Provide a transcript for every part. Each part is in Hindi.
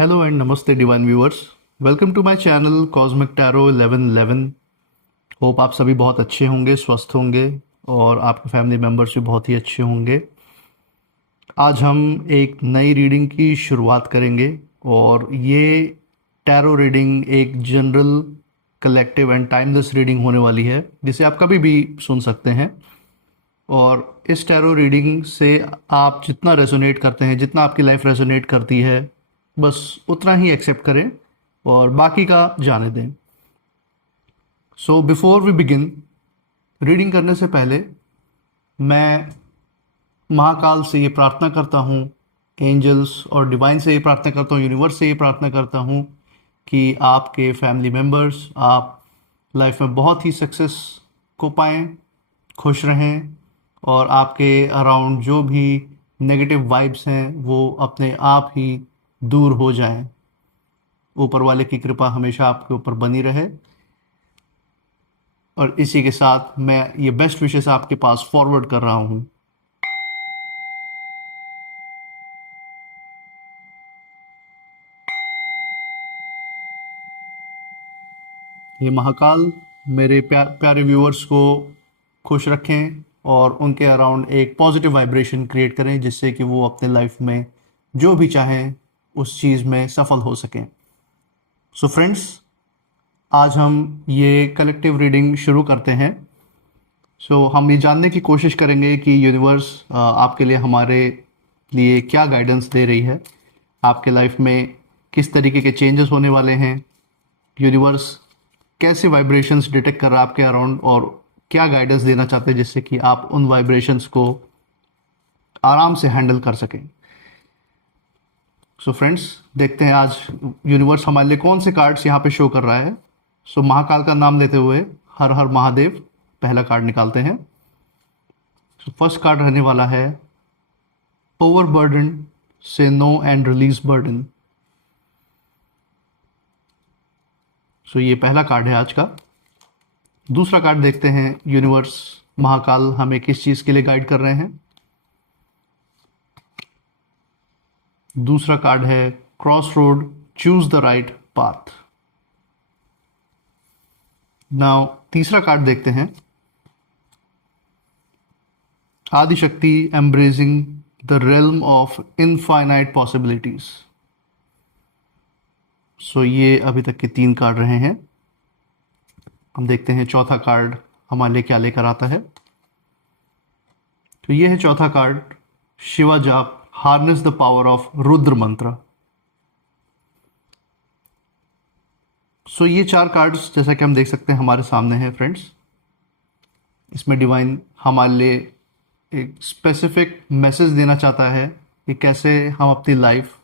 हेलो एंड नमस्ते divine viewers. Welcome to my channel cosmic tarot 1111। Hope आप सभी बहुत अच्छे होंगे, स्वस्थ होंगे और आपके फैमिली मेम्बर्स भी बहुत ही अच्छे होंगे। आज हम एक नई रीडिंग की शुरुआत करेंगे और ये टैरो रीडिंग एक general, collective and timeless reading होने वाली है, जिसे आप कभी भी सुन सकते हैं। और इस टैरो रीडिंग से आप जितना रेजोनेट करते हैं, जितना आपकी लाइफ रेजोनेट करती है, बस उतना ही एक्सेप्ट करें और बाकी का जाने दें। So before we begin, reading करने से पहले मैं महाकाल से ये प्रार्थना करता हूँ, एंजल्स और डिवाइन से ये प्रार्थना करता हूँ, यूनिवर्स से ये प्रार्थना करता हूँ कि आपके फैमिली मेम्बर्स, आप लाइफ में बहुत ही सक्सेस को पाएँ, खुश रहें और आपके अराउंड जो भी नेगेटिव वाइब्स हैं वो अपने आप ही दूर हो जाएं। ऊपर वाले की कृपा हमेशा आपके ऊपर बनी रहे। और इसी के साथ मैं ये बेस्ट विशेस आपके पास फॉरवर्ड कर रहा हूँ। ये महाकाल मेरे प्यारे व्यूअर्स को खुश रखें और उनके अराउंड एक पॉजिटिव वाइब्रेशन क्रिएट करें, जिससे कि वो अपने लाइफ में जो भी चाहें उस चीज़ में सफल हो सकें। सो फ्रेंड्स, आज हम ये कलेक्टिव रीडिंग शुरू करते हैं। हम ये जानने की कोशिश करेंगे कि यूनिवर्स आपके लिए, हमारे लिए क्या गाइडेंस दे रही है, आपके लाइफ में किस तरीके के चेंजेस होने वाले हैं, यूनिवर्स कैसे वाइब्रेशंस डिटेक्ट कर रहा है आपके अराउंड और क्या गाइडेंस देना चाहते हैं, जिससे कि आप उन वाइब्रेशंस को आराम से हैंडल कर सकें। सो फ्रेंड्स, देखते हैं आज यूनिवर्स हमारे लिए कौन से कार्ड्स यहाँ पे शो कर रहा है। महाकाल का नाम लेते हुए हर हर महादेव पहला कार्ड निकालते हैं। फर्स्ट कार्ड रहने वाला है ओवरबर्डन से नो एंड रिलीज बर्डन। ये पहला कार्ड है आज का। दूसरा कार्ड देखते हैं, यूनिवर्स महाकाल हमें किस चीज के लिए गाइड कर रहे हैं। दूसरा कार्ड है cross road, choose the right path. Now तीसरा कार्ड देखते हैं, Adishakti embracing the realm of infinite possibilities. ये अभी तक के 3 कार्ड रहे हैं। हम देखते हैं चौथा कार्ड हमारे लिए क्या लेकर आता है। ये है चौथा कार्ड, शिवा जाप, harness the power of Rudra मंत्र। ये 4 कार्ड्स जैसा कि हम देख सकते हैं हमारे सामने हैं फ्रेंड्स। इसमें डिवाइन हमारे लिए एक स्पेसिफिक मैसेज देना चाहता है कि कैसे हम अपनी लाइफ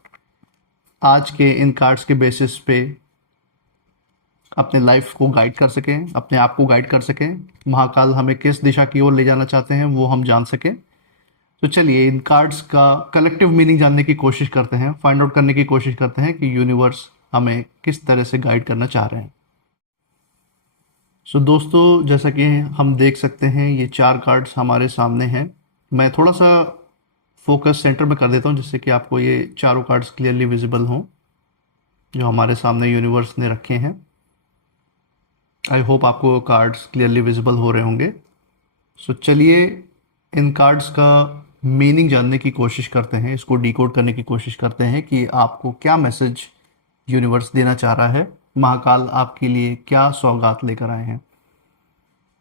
आज के इन कार्ड्स के बेसिस पे अपने लाइफ को गाइड कर सकें, अपने आप को गाइड कर सकें। महाकाल हमें किस दिशा की ओर ले जाना चाहते हैं वो हम जान सकें। तो चलिए इन कार्ड्स का कलेक्टिव मीनिंग जानने की कोशिश करते हैं, फाइंड आउट करने की कोशिश करते हैं कि यूनिवर्स हमें किस तरह से गाइड करना चाह रहे हैं। दोस्तों, जैसा कि हम देख सकते हैं ये 4 कार्ड्स हमारे सामने हैं। मैं थोड़ा सा फोकस सेंटर में कर देता हूँ, जिससे कि आपको ये चारों कार्ड्स क्लियरली विजिबल हों जो हमारे सामने यूनिवर्स ने रखे हैं। आई होप आपको कार्ड्स क्लियरली विजिबल हो रहे होंगे। चलिए इन कार्ड्स का मीनिंग जानने की कोशिश करते हैं, इसको डिकोड करने की कोशिश करते हैं कि आपको क्या मैसेज यूनिवर्स देना चाह रहा है, महाकाल आपके लिए क्या सौगात लेकर आए हैं।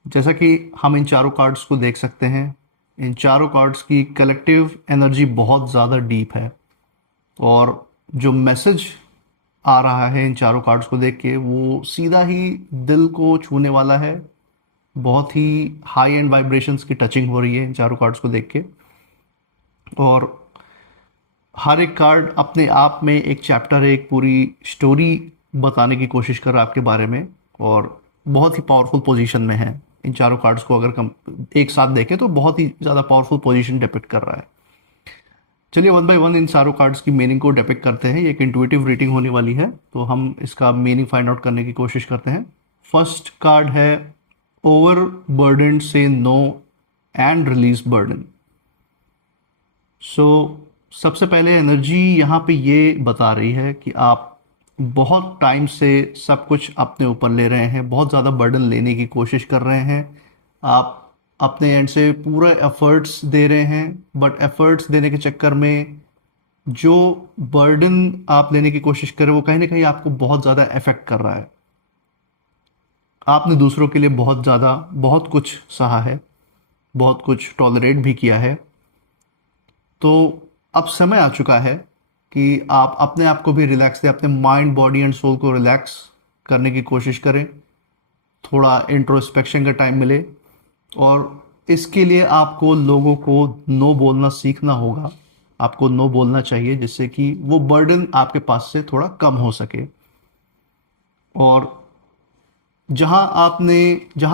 जैसा कि हम इन चारों कार्ड्स को देख सकते हैं, इन चारों कार्ड्स की कलेक्टिव एनर्जी बहुत ज़्यादा डीप है और जो मैसेज आ रहा है इन चारों कार्ड्स को देख के वो सीधा ही दिल को छूने वाला है। बहुत ही हाई एंड वाइब्रेशंस की टचिंग हो रही है इन चारों कार्ड्स को देख के। और हर एक कार्ड अपने आप में एक चैप्टर है, एक पूरी स्टोरी बताने की कोशिश कर रहा है आपके बारे में और बहुत ही पावरफुल पोजीशन में है। इन चारों कार्ड्स को अगर हम एक साथ देखें तो बहुत ही ज़्यादा पावरफुल पोजीशन डिपिक्ट कर रहा है। चलिए वन बाय वन इन चारों कार्ड्स की मीनिंग को डिपिक्ट करते हैं। ये एक इंट्यूटिव रीडिंग होने वाली है, तो हम इसका मीनिंग फाइंड आउट करने की कोशिश करते हैं। फर्स्ट कार्ड है ओवर बर्डन से नो एंड रिलीज बर्डन। सबसे पहले एनर्जी यहाँ पे ये बता रही है कि आप बहुत टाइम से सब कुछ अपने ऊपर ले रहे हैं, बहुत ज़्यादा बर्डन लेने की कोशिश कर रहे हैं। आप अपने एंड से पूरा एफर्ट्स दे रहे हैं, बट एफर्ट्स देने के चक्कर में जो बर्डन आप लेने की कोशिश कर रहे हो वो कहीं ना कहीं आपको बहुत ज़्यादा अफेक्ट कर रहा है। आपने दूसरों के लिए बहुत ज़्यादा बहुत कुछ सहा है, बहुत कुछ टॉलरेट भी किया है। तो अब समय आ चुका है कि आप अपने आप को भी रिलैक्स दें, अपने माइंड बॉडी एंड सोल को रिलैक्स करने की कोशिश करें। थोड़ा इंट्रोस्पेक्शन का टाइम मिले, और इसके लिए आपको लोगों को नो बोलना सीखना होगा। आपको नो बोलना चाहिए जिससे कि वो बर्डन आपके पास से थोड़ा कम हो सके। और जहां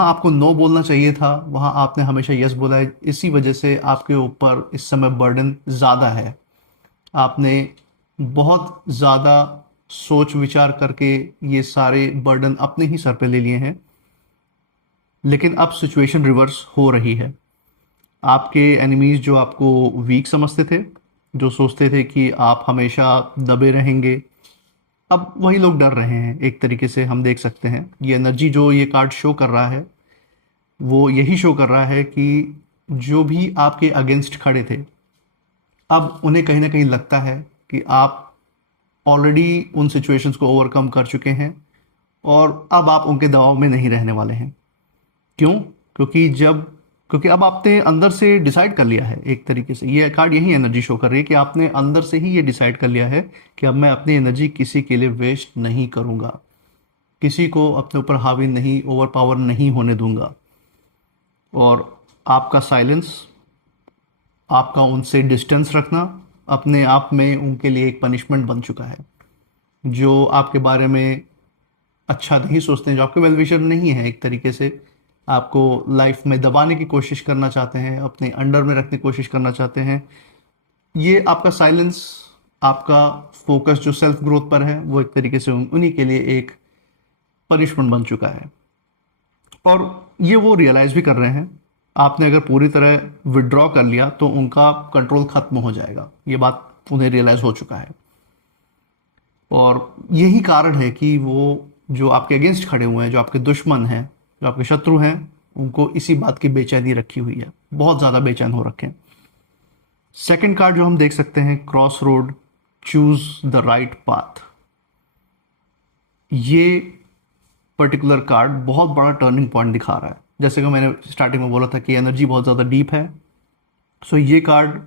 आपको नो बोलना चाहिए था वहां आपने हमेशा यस बोला है, इसी वजह से आपके ऊपर इस समय बर्डन ज़्यादा है। आपने बहुत ज़्यादा सोच विचार करके ये सारे बर्डन अपने ही सर पे ले लिए हैं, लेकिन अब सिचुएशन रिवर्स हो रही है। आपके एनिमीज़ जो आपको वीक समझते थे, जो सोचते थे कि आप हमेशा दबे रहेंगे, अब वही लोग डर रहे हैं। एक तरीके से हम देख सकते हैं ये एनर्जी जो ये कार्ड शो कर रहा है वो यही शो कर रहा है कि जो भी आपके अगेंस्ट खड़े थे, अब उन्हें कहीं ना कहीं लगता है कि आप ऑलरेडी उन सिचुएशंस को ओवरकम कर चुके हैं और अब आप उनके दबाव में नहीं रहने वाले हैं। क्यों? क्योंकि अब आपने अंदर से डिसाइड कर लिया है। एक तरीके से ये कार्ड यही एनर्जी शो कर रही है कि आपने अंदर से ही ये डिसाइड कर लिया है कि अब मैं अपनी एनर्जी किसी के लिए वेस्ट नहीं करूंगा, किसी को अपने ऊपर हावी नहीं, ओवर पावर नहीं होने दूंगा। और आपका साइलेंस, आपका उनसे डिस्टेंस रखना अपने आप में उनके लिए एक पनिशमेंट बन चुका है। जो आपके बारे में अच्छा नहीं सोचते हैं, जो आपके वेल विशर नहीं है, एक तरीके से आपको लाइफ में दबाने की कोशिश करना चाहते हैं, अपने अंडर में रखने की कोशिश करना चाहते हैं, ये आपका साइलेंस, आपका फोकस जो सेल्फ ग्रोथ पर है, वो एक तरीके से उन्हीं के लिए एक पनिशमेंट बन चुका है। और ये वो रियलाइज़ भी कर रहे हैं। आपने अगर पूरी तरह विड्रॉ कर लिया तो उनका कंट्रोल खत्म हो जाएगा, ये बात उन्हें रियलाइज़ हो चुका है। और यही कारण है कि वो जो आपके अगेंस्ट खड़े हुए हैं, जो आपके दुश्मन हैं, जो आपके शत्रु हैं, उनको इसी बात की बेचैनी रखी हुई है, बहुत ज़्यादा बेचैन हो रखे हैं। सेकंड कार्ड जो हम देख सकते हैं, cross road, choose the right path. ये पर्टिकुलर कार्ड बहुत बड़ा टर्निंग पॉइंट दिखा रहा है। जैसे कि मैंने स्टार्टिंग में बोला था कि एनर्जी बहुत ज़्यादा डीप है, सो ये कार्ड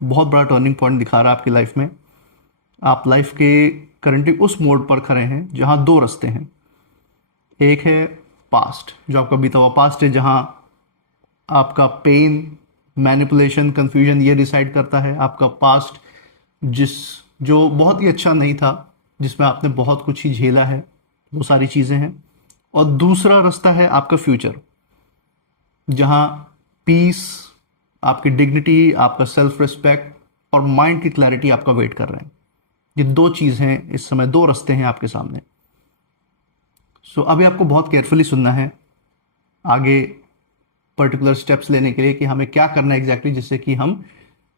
बहुत बड़ा टर्निंग पॉइंट दिखा रहा है आपकी लाइफ में। आप लाइफ के करंटली उस मोड पर खड़े हैं जहां दो रास्ते हैं। एक है पास्ट, जो आपका बीता हुआ पास्ट है, जहां आपका पेन, मैनिपुलेशन, कंफ्यूजन ये डिसाइड करता है आपका पास्ट, जो बहुत ही अच्छा नहीं था, जिसमें आपने बहुत कुछ ही झेला है, वो सारी चीज़ें हैं। और दूसरा रास्ता है आपका फ्यूचर, जहां पीस, आपकी डिग्निटी, आपका सेल्फ रिस्पेक्ट और माइंड की क्लैरिटी आपका वेट कर रहे हैं। ये दो चीज़ हैं, इस समय दो रास्ते हैं आपके सामने। सो अभी आपको बहुत केयरफुली सुनना है आगे पर्टिकुलर स्टेप्स लेने के लिए कि हमें क्या करना है एग्जैक्टली, जिससे कि हम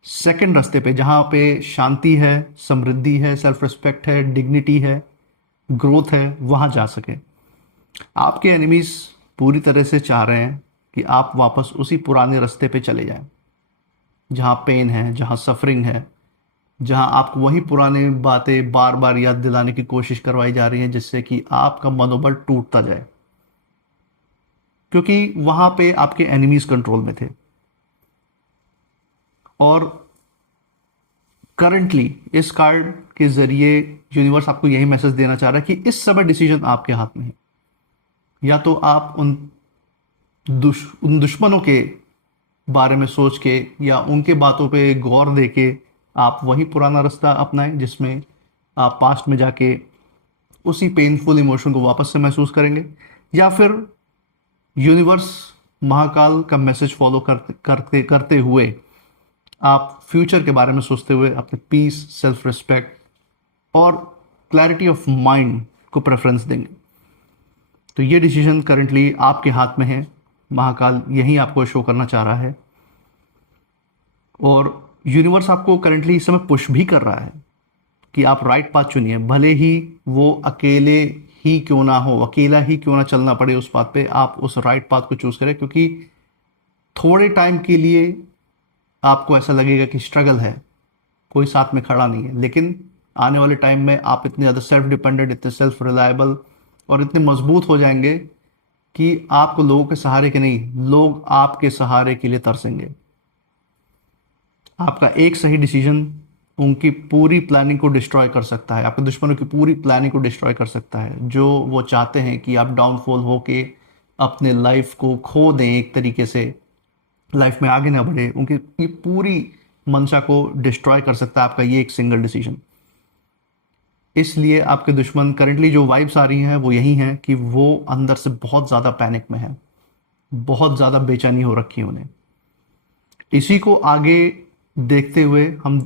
सेकंड रास्ते पे, जहाँ पे शांति है, समृद्धि है, सेल्फ रिस्पेक्ट है, डिग्निटी है, ग्रोथ है, वहाँ जा सके। आपके एनिमीज पूरी तरह से चाह रहे हैं कि आप वापस उसी पुराने रास्ते पे चले जाएं, जहाँ पेन है, जहाँ सफरिंग है, जहां आपको वही पुरानी बातें बार बार याद दिलाने की कोशिश करवाई जा रही हैं, जिससे कि आपका मनोबल टूटता जाए, क्योंकि वहां पे आपके एनिमीज कंट्रोल में थे। और करंटली इस कार्ड के जरिए यूनिवर्स आपको यही मैसेज देना चाह रहा है कि इस समय डिसीजन आपके हाथ में है। या तो आप उन दुश्मनों के बारे में सोच के या उनके बातों पे गौर दे के आप वही पुराना रास्ता अपनाएं, जिसमें आप पास्ट में जाके उसी पेनफुल इमोशन को वापस से महसूस करेंगे, या फिर यूनिवर्स, महाकाल का मैसेज फॉलो करते करते करते हुए आप फ्यूचर के बारे में सोचते हुए अपने पीस, सेल्फ रिस्पेक्ट और क्लैरिटी ऑफ माइंड को प्रेफरेंस देंगे। तो ये डिसीजन करंटली आपके हाथ में है, महाकाल यही आपको शो करना चाह रहा है। और यूनिवर्स आपको करेंटली इस समय पुश भी कर रहा है कि आप राइट पाथ चुनिए, भले ही वो अकेले ही क्यों ना हो, अकेला ही क्यों ना चलना पड़े उस पाथ पे, आप उस राइट पाथ को चूज करें, क्योंकि थोड़े टाइम के लिए आपको ऐसा लगेगा कि स्ट्रगल है, कोई साथ में खड़ा नहीं है, लेकिन आने वाले टाइम में आप इतने ज़्यादा सेल्फ डिपेंडेंट, इतने सेल्फ रिलायबल और इतने मजबूत हो जाएंगे कि आपको लोगों के सहारे के नहीं, लोग आपके सहारे के लिए तरसेंगे। आपका एक सही डिसीजन उनकी पूरी प्लानिंग को डिस्ट्रॉय कर सकता है, आपके दुश्मनों की पूरी प्लानिंग को डिस्ट्रॉय कर सकता है, जो वो चाहते हैं कि आप डाउनफॉल होके अपने लाइफ को खो दें, एक तरीके से लाइफ में आगे ना बढ़े, उनकी ये पूरी मंशा को डिस्ट्रॉय कर सकता है आपका ये एक सिंगल डिसीजन। इसलिए आपके दुश्मन करेंटली जो वाइब्स आ रही हैं वो यही हैं कि वो अंदर से बहुत ज़्यादा पैनिक में है, बहुत ज़्यादा बेचैनी हो रखी है उन्हें। इसी को आगे देखते हुए हम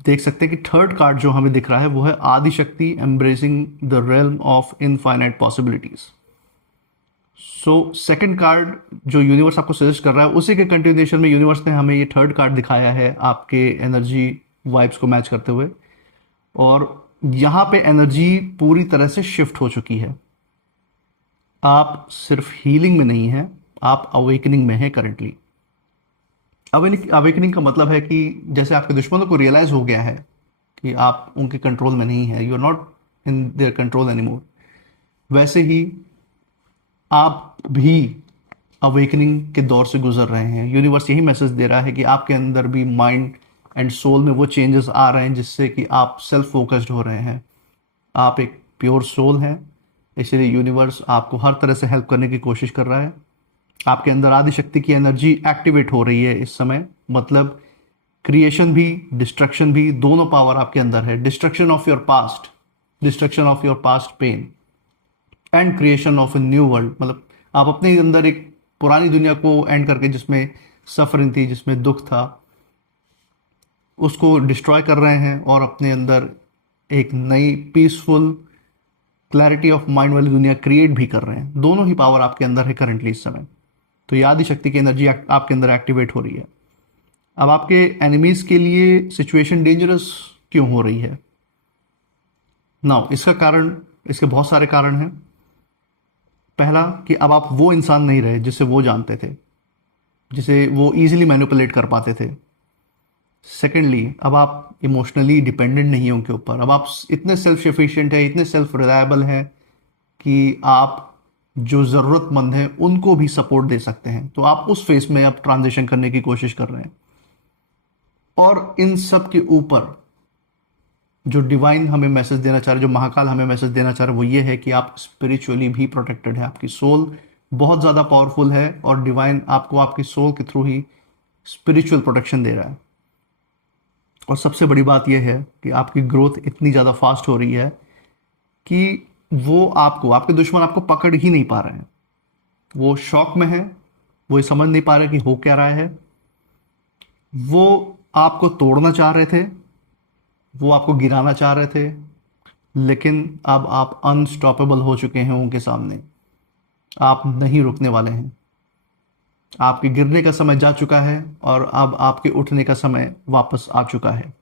देख सकते हैं कि थर्ड कार्ड जो हमें दिख रहा है वो है Adishakti embracing the realm of infinite possibilities. So second card जो यूनिवर्स आपको सजेस्ट कर रहा है उसी के कंटिन्यूएशन में यूनिवर्स ने हमें ये थर्ड कार्ड दिखाया है आपके एनर्जी वाइब्स को मैच करते हुए, और यहाँ पे एनर्जी पूरी तरह से शिफ्ट हो चुकी है। आप सिर्फ हीलिंग में नहीं हैं, आप अवेकनिंग में हैं करेंटली। अवेकनिंग का मतलब है कि जैसे आपके दुश्मनों को रियलाइज हो गया है कि आप उनके कंट्रोल में नहीं है, you are not in their control anymore, वैसे ही आप भी अवेकनिंग के दौर से गुजर रहे हैं। यूनिवर्स यही मैसेज दे रहा है कि आपके अंदर भी माइंड एंड सोल में वो चेंजेस आ रहे हैं जिससे कि आप सेल्फ फोकस्ड हो रहे हैं। आप एक प्योर सोल हैं, इसलिए यूनिवर्स आपको हर तरह से हेल्प करने की कोशिश कर रहा है। आपके अंदर आदिशक्ति की एनर्जी एक्टिवेट हो रही है इस समय, मतलब क्रिएशन भी डिस्ट्रक्शन भी, दोनों पावर आपके अंदर है। Destruction of your past, destruction of your past pain and creation of a new world, मतलब आप अपने अंदर एक पुरानी दुनिया को एंड करके जिसमें सफरिंग थी, जिसमें दुख था, उसको डिस्ट्रॉय कर रहे हैं और अपने अंदर एक नई पीसफुल क्लैरिटी ऑफ माइंड वाली दुनिया क्रिएट भी कर रहे हैं। दोनों ही पावर आपके अंदर है करंटली इस समय। तो ये आदिशक्ति की एनर्जी आपके अंदर एक्टिवेट हो रही है। अब आपके एनिमीज के लिए सिचुएशन डेंजरस क्यों हो रही है? नाउ इसका कारण, इसके बहुत सारे कारण हैं। पहला कि अब आप वो इंसान नहीं रहे जिसे वो जानते थे, जिसे वो इजीली मैनिपुलेट कर पाते थे। सेकेंडली, अब आप इमोशनली डिपेंडेंट नहीं हैं उनके ऊपर। अब आप इतने सेल्फ सफिशिएंट हैं, इतने सेल्फ रिलायबल हैं कि आप जो ज़रूरतमंद हैं उनको भी सपोर्ट दे सकते हैं। तो आप उस फेस में अब ट्रांजिशन करने की कोशिश कर रहे हैं। और इन सब के ऊपर जो डिवाइन हमें मैसेज देना चाह रहे, जो महाकाल हमें मैसेज देना चाह रहे, वो ये है कि आप स्पिरिचुअली भी प्रोटेक्टेड है। आपकी सोल बहुत ज़्यादा पावरफुल है और डिवाइन आपको आपकी सोल के थ्रू ही स्पिरिचुअल प्रोटेक्शन दे रहा है। और सबसे बड़ी बात यह है कि आपकी ग्रोथ इतनी ज़्यादा फास्ट हो रही है कि वो आपको, आपके दुश्मन आपको पकड़ ही नहीं पा रहे हैं। वो शॉक में है, वो ये समझ नहीं पा रहे कि हो क्या रहा है। वो आपको तोड़ना चाह रहे थे, वो आपको गिराना चाह रहे थे, लेकिन अब आप अनस्टॉपेबल हो चुके हैं उनके सामने। आप नहीं रुकने वाले हैं। आपके गिरने का समय जा चुका है और अब आपके उठने का समय वापस आ चुका है।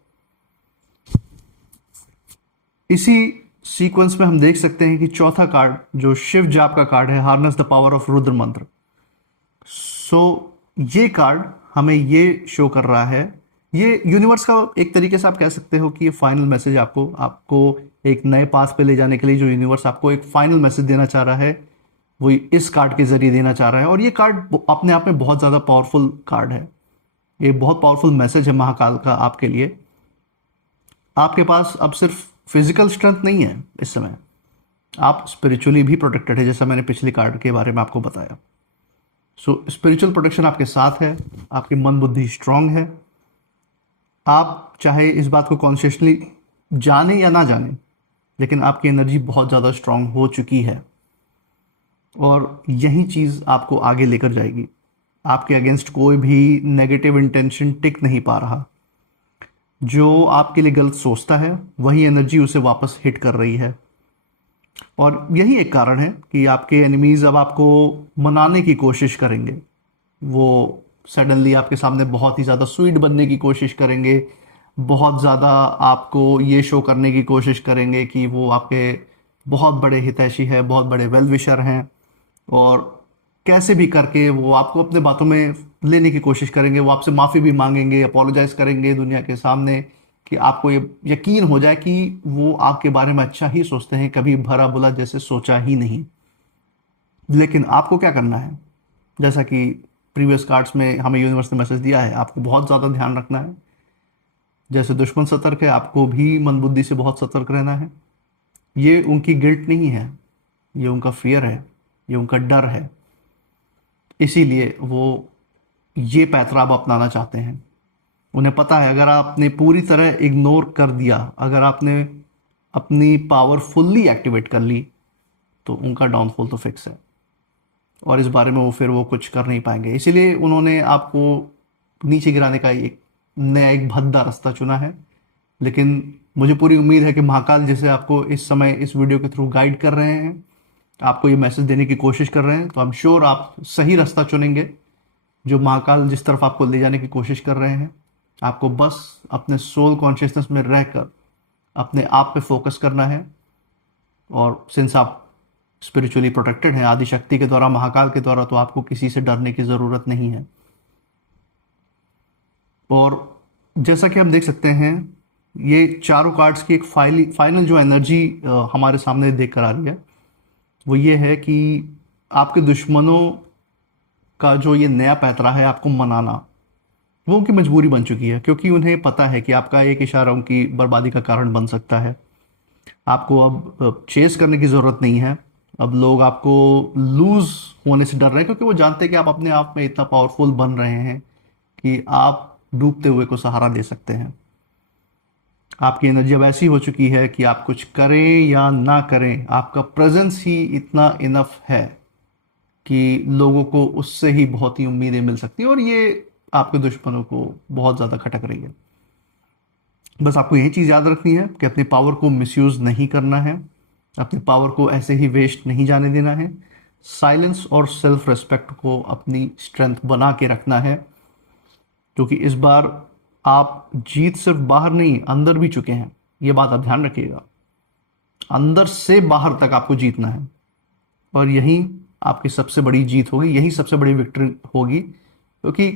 इसी सीक्वेंस में हम देख सकते हैं कि चौथा कार्ड जो शिव जाप का कार्ड है, harness the power of Rudra मंत्र। ये कार्ड हमें ये शो कर रहा है, ये यूनिवर्स का एक तरीके से आप कह सकते हो कि ये फाइनल मैसेज आपको एक नए पास पे ले जाने के लिए जो यूनिवर्स आपको एक फाइनल मैसेज देना चाह रहा है, वो इस कार्ड के जरिए देना चाह रहा है। और ये कार्ड अपने आप में बहुत ज़्यादा पावरफुल कार्ड है। ये बहुत पावरफुल मैसेज है महाकाल का आपके लिए। आपके पास अब सिर्फ फिजिकल स्ट्रेंथ नहीं है इस समय, आप स्पिरिचुअली भी प्रोटेक्टेड है, जैसा मैंने पिछले कार्ड के बारे में आपको बताया। स्पिरिचुअल प्रोटेक्शन आपके साथ है, आपकी मन बुद्धि स्ट्रांग है। आप चाहे इस बात को कॉन्शियसली जाने या ना जाने, लेकिन आपकी एनर्जी बहुत ज़्यादा स्ट्रांग हो चुकी है और यही चीज़ आपको आगे लेकर जाएगी। आपके अगेंस्ट कोई भी नेगेटिव इंटेंशन टिक नहीं पा रहा। जो आपके लिए गलत सोचता है वही एनर्जी उसे वापस हिट कर रही है। और यही एक कारण है कि आपके एनिमीज़ अब आपको मनाने की कोशिश करेंगे। वो सडनली आपके सामने बहुत ही ज़्यादा स्वीट बनने की कोशिश करेंगे, बहुत ज़्यादा आपको ये शो करने की कोशिश करेंगे कि वो आपके बहुत बड़े हितैषी है, बहुत बड़े वेल विशर हैं, और कैसे भी करके वो आपको अपने बातों में लेने की कोशिश करेंगे। वो आपसे माफ़ी भी मांगेंगे, अपोलोजाइज करेंगे दुनिया के सामने, कि आपको ये यकीन हो जाए कि वो आपके बारे में अच्छा ही सोचते हैं, कभी भला बुरा जैसे सोचा ही नहीं। लेकिन आपको क्या करना है, जैसा कि प्रीवियस कार्ड्स में हमें यूनिवर्स ने मैसेज दिया है, आपको बहुत ज़्यादा ध्यान रखना है। जैसे दुश्मन सतर्क है, आपको भी मंदबुद्धि से बहुत सतर्क रहना है। ये उनकी गिल्ट नहीं है, ये उनका फियर है, ये उनका डर है। इसीलिए वो ये पैतरा अब अपनाना चाहते हैं। उन्हें पता है अगर आपने पूरी तरह इग्नोर कर दिया, अगर आपने अपनी पावर फुल्ली एक्टिवेट कर ली, तो उनका डाउनफॉल तो फिक्स है, और इस बारे में वो फिर वो कुछ कर नहीं पाएंगे। इसीलिए उन्होंने आपको नीचे गिराने का एक नया एक भद्दा रास्ता चुना है। लेकिन मुझे पूरी उम्मीद है कि महाकाल जैसे आपको इस समय इस वीडियो के थ्रू गाइड कर रहे हैं, आपको ये मैसेज देने की कोशिश कर रहे हैं, तो आई एम श्योर आप सही रास्ता चुनेंगे। जो महाकाल जिस तरफ आपको ले जाने की कोशिश कर रहे हैं, आपको बस अपने सोल कॉन्शियसनेस में रहकर अपने आप पे फोकस करना है। और सिंस आप स्पिरिचुअली प्रोटेक्टेड हैं आदि शक्ति के द्वारा, महाकाल के द्वारा, तो आपको किसी से डरने की ज़रूरत नहीं है। और जैसा कि हम देख सकते हैं, ये चारों कार्ड्स की एक फाइनल जो एनर्जी हमारे सामने देख कर आ रही है, वो ये है कि आपके दुश्मनों का जो ये नया पैतरा है आपको मनाना, वो उनकी मजबूरी बन चुकी है, क्योंकि उन्हें पता है कि आपका एक इशारा उनकी बर्बादी का कारण बन सकता है। आपको अब चेस करने की ज़रूरत नहीं है। अब लोग आपको लूज़ होने से डर रहे हैं, क्योंकि वो जानते हैं कि आप अपने आप में इतना पावरफुल बन रहे हैं कि आप डूबते हुए को सहारा दे सकते हैं। आपकी एनर्जी अब ऐसी हो चुकी है कि आप कुछ करें या ना करें, आपका प्रेजेंस ही इतना इनफ है कि लोगों को उससे ही बहुत ही उम्मीदें मिल सकती हैं, और ये आपके दुश्मनों को बहुत ज़्यादा खटक रही है। बस आपको यही चीज़ याद रखनी है कि अपनी पावर को मिसयूज़ नहीं करना है, अपनी पावर को ऐसे ही वेस्ट नहीं जाने देना है। साइलेंस और सेल्फ रेस्पेक्ट को अपनी स्ट्रेंथ बना के रखना है, क्योंकि इस बार आप जीत सिर्फ बाहर नहीं अंदर भी चुके हैं। ये बात आप ध्यान रखिएगा, अंदर से बाहर तक आपको जीतना है, और यही आपकी सबसे बड़ी जीत होगी, यही सबसे बड़ी विक्ट्री होगी। क्योंकि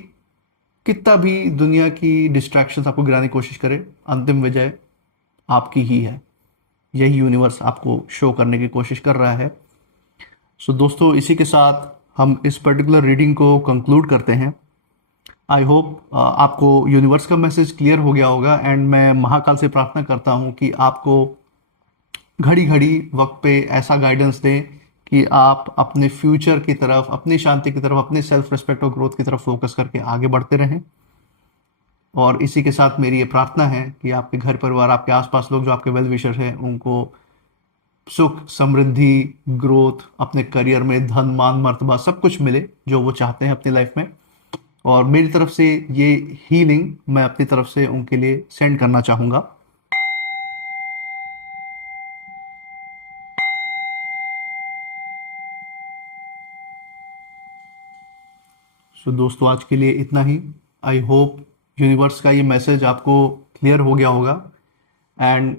कितना भी दुनिया की डिस्ट्रैक्शंस आपको गिराने की कोशिश करे, अंतिम विजय आपकी ही है। यही यूनिवर्स आपको शो करने की कोशिश कर रहा है। सो दोस्तों, इसी के साथ हम इस पर्टिकुलर रीडिंग को कंक्लूड करते हैं। आई होप आपको यूनिवर्स का मैसेज क्लियर हो गया होगा, एंड मैं महाकाल से प्रार्थना करता हूँ कि आपको घड़ी घड़ी वक्त पे ऐसा गाइडेंस दें कि आप अपने फ्यूचर की तरफ, अपनी शांति की तरफ, अपने सेल्फ रिस्पेक्ट और ग्रोथ की तरफ फोकस करके आगे बढ़ते रहें। और इसी के साथ मेरी ये प्रार्थना है कि आपके घर परिवार, आपके आसपास लोग जो आपके वेल विशर हैं, उनको सुख, समृद्धि, ग्रोथ, अपने करियर में धन, मान, मर्तबा सब कुछ मिले जो वो चाहते हैं अपनी लाइफ में। और मेरी तरफ से ये हीलिंग मैं अपनी तरफ से उनके लिए सेंड करना चाहूँगा। सो दोस्तों, आज के लिए इतना ही। आई होप यूनिवर्स का ये मैसेज आपको क्लियर हो गया होगा। एंड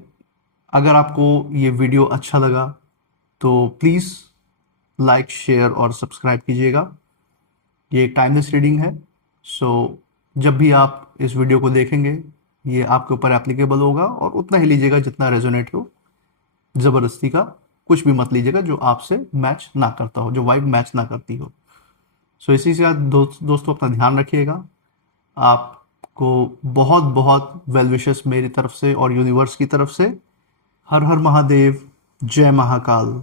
अगर आपको ये वीडियो अच्छा लगा तो प्लीज़ लाइक, शेयर और सब्सक्राइब कीजिएगा। ये एक टाइमलेस रीडिंग है, सो जब भी आप इस वीडियो को देखेंगे ये आपके ऊपर एप्लीकेबल होगा, और उतना ही लीजिएगा जितना रेजोनेट हो। ज़बरदस्ती का कुछ भी मत लीजिएगा जो आपसे मैच ना करता हो, जो वाइब मैच ना करती हो। सो इसी के साथ दोस्तों, अपना ध्यान रखिएगा। आपको बहुत बहुत वेल विशेस मेरी तरफ से और यूनिवर्स की तरफ से। हर हर महादेव, जय महाकाल।